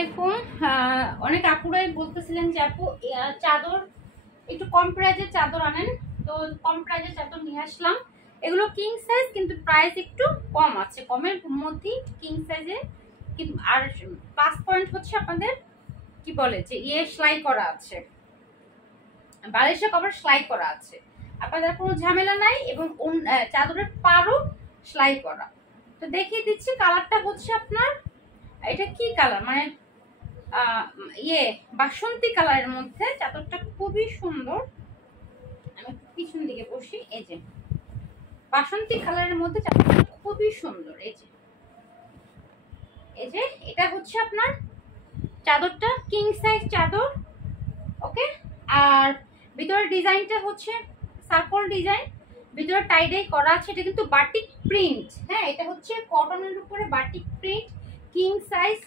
আলাইকুম। অনেক আপুরাই বলতেছিলেন যে আপু চাদর একটু কম প্রাইজের চাদর আনেন, তো কম প্রাইজের চাদর নিয়ে আসলাম। এগুলো কিং সাইজ, কিন্তু প্রাইস একটু কম আছে, কমের মধ্যেই কিং সাইজে। আর 5 পয়েন্ট হচ্ছে আপনাদের কি বলে যে সেলাই করা আছে, বালিশে কভার সেলাই করা আছে, আপনাদের কোনো ঝামেলা নাই। এবং চাদরের পাড়ও সেলাই করা। তো দেখিয়ে দিচ্ছি, কালারটা হচ্ছে আপনার এটা কি কালার, মানে বাসন্তী কালারের মধ্যে। চাদরটা খুবই সুন্দর। আমি পিছন দিকে বসি। এই যে বাসন্তী কালারের মধ্যে চাদরটা খুবই সুন্দর। এই যে এটা হচ্ছে আপনার চাদরটা কিং সাইজ চাদর, ওকে। আর ভিতরের ডিজাইনটা হচ্ছে সার্কল ডিজাইন, ভিতরে টাইডাই করা আছে। এটা কিন্তু বাটিক প্রিন্ট, হ্যাঁ, এটা হচ্ছে কটনের উপরে বাটিক প্রিন্ট, কিং সাইজ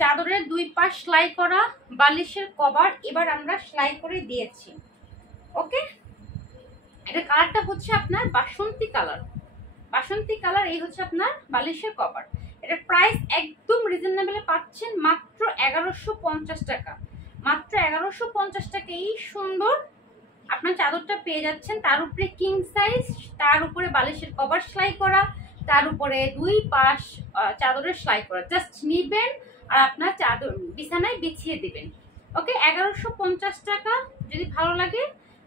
চাদরের দুই পাশ সেলাই করা, বালিশের কভার এবার আমরা সেলাই করে দিয়েছি, ওকে। এটা কালারটা হচ্ছে আপনার বাসন্তী কালার, বাসন্তী কালার। এই হচ্ছে আপনার বালিশের কভার। এটার প্রাইস একদম রিজনেবলে পাচ্ছেন, মাত্র 1150 টাকা, মাত্র 1150 টাকা। এই সুন্দর আপনার চাদরটা পেয়ে যাচ্ছেন। তার উপরে কিং সাইজ, তার উপরে বালিশের কভার সেলাই করা, তার উপরে দুই পাশ চাদরের সেলাই করা। জাস্ট নিবেন আর আপনার চাদর বিছানায় বিছিয়ে দিবেন, ওকে। 1150 টাকা। যদি ভালো লাগে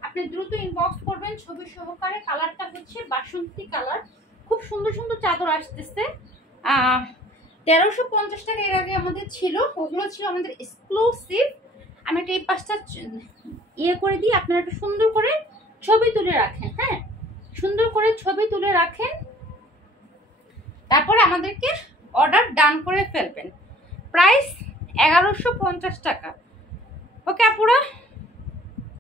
আপনি দ্রুত ইনবক্স করবেন ছবি সহকারে। কালারটা হচ্ছে বাসন্তী কালার। খুব সুন্দর সুন্দর চাদর আসতেছে। 1350 টাকা এর আগে আমাদের ছিল, ওগুলো ছিল আমাদের এক্সক্লুসিভ। আমি একটা এই পাশটা করে দিই, আপনারা একটু সুন্দর করে ছবি তুলে রাখেন, হ্যাঁ, সুন্দর করে ছবি তুলে রাখেন, তারপরে আমাদেরকে অর্ডার ডান করে ফেলবেন। প্রাইস 1150 টাকা, ওকে আপুরা।